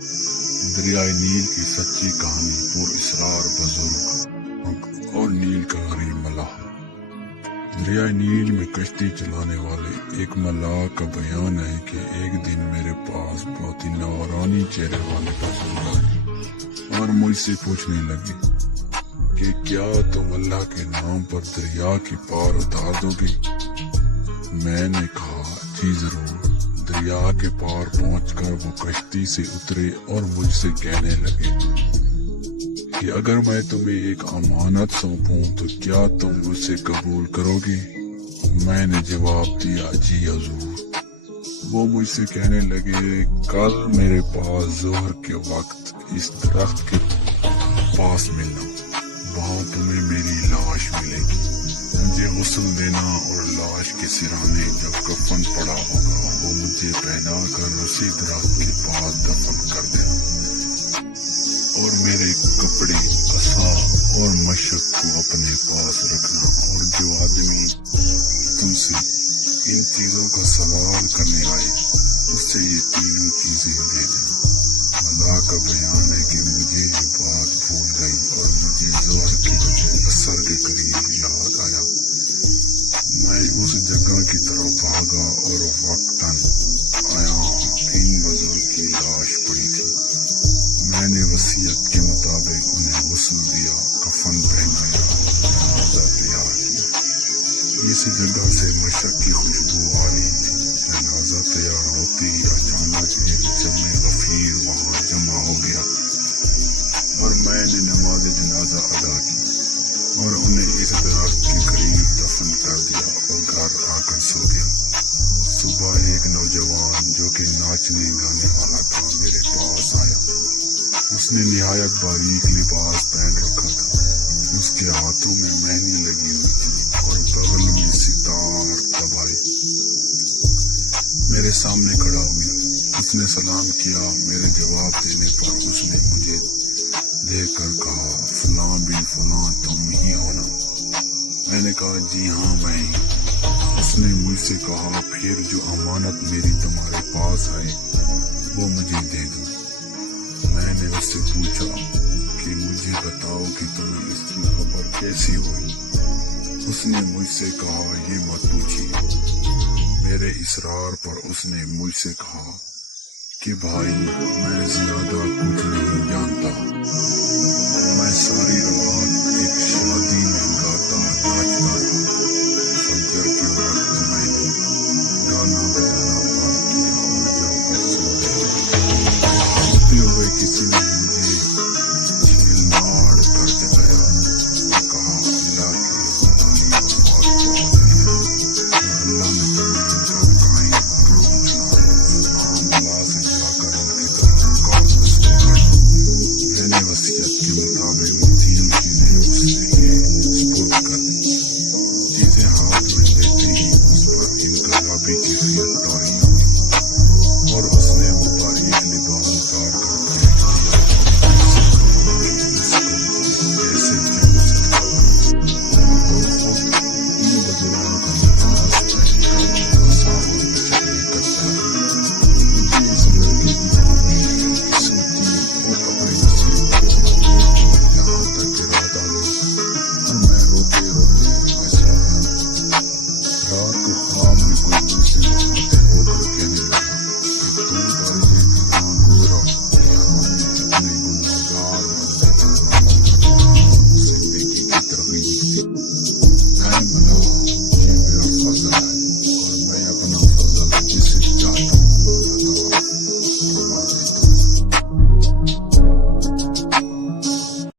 دریائے نیل کی سچی کہانی پراسرار بزرگ اور نیل کا غریب ملاح۔ دریائے نیل میں کشتی چلانے والے ایک ملاح کا بیان ہے کہ ایک دن میرے پاس بہت ہی نورانی چہرے والے بزرگ آئے اور مجھ سے پوچھنے لگے کہ کیا تم اللہ کے نام پر دریا کی پار اتار دو گے؟ میں نے کہا جی ضرور۔ دریا کے پار پہنچ کر وہ کشتی سے اترے اور مجھ سے کہنے لگے کہ اگر میں تمہیں ایک امانت سونپوں تو کیا تم اسے قبول کرو گے؟ میں نے جواب دیا جی حضور۔ وہ مجھ سے کہنے لگے کل میرے پاس ظہر کے وقت اس درخت کے پاس ملنا، وہاں تمہیں میری لاش ملے گی۔ مجھے غسل دینا اور لاش کے سرانے جب کفن پڑا ہوگا وہ مجھے پہنا کر اسی درخت کے پاس دفن کر دینا، اور میرے کپڑے، عصا اور مشق کو اپنے پاس رکھنا، اور جو آدمی تم سے ان چیزوں کا سوال کرنے آئے اس سے یہ تینوں چیزیں دے دینا۔ ملاح کا بیان ہے کہ مجھے یہ بات بھول گئی اور مجھے ظہر کی اثر کے قریب یاد آیا۔ میں اس جگہ کی طرف بھاگا اور وقتاً آیا ان بزرگ کی لاش پڑی تھی۔ میں نے وصیت کے مطابق انہیں غسل دیا، کفن پہنایا، جنازہ تیار کیا۔ اس جگہ سے مشق کی خوشبو آ رہی تھی۔ جنازہ تیار ہوتی ہی اچانک ایک جمع غفیر وہاں جمع ہو گیا اور میں نے نماز جنازہ ادا کی اور انہیں اس درخت کے قریب دفن کر دیا اور گھر آ کر سو گیا۔ صبح ایک نوجوان جو کہ ناچنے گانے والا تھا میرے پاس آیا۔ اس نے نہایت باریک لباس پہن رکھا تھا، اس کے ہاتھوں میں مہندی لگی ہوئی تھی اور بغل میں ستار دبائے۔ میرے سامنے کھڑا ہو گیا۔ اس نے سلام کیا۔ میرے جواب دینے پر اس نے مجھے دیکھ کر کہا فلاں بن فلاں تم ہی ہو نا؟ میں نے کہا جی ہاں میں ہی۔ اس نے مجھ سے کہا پھر جو امانت میری تمہارے پاس ہے وہ مجھے دے دو۔ میں نے اس سے پوچھا کہ مجھے بتاؤ کہ تمہیں اس کی خبر کیسی ہوئی؟ اس نے مجھ سے کہا یہ مت پوچھیے۔ میرے اصرار پر اس نے مجھ سے کہا کہ بھائی میں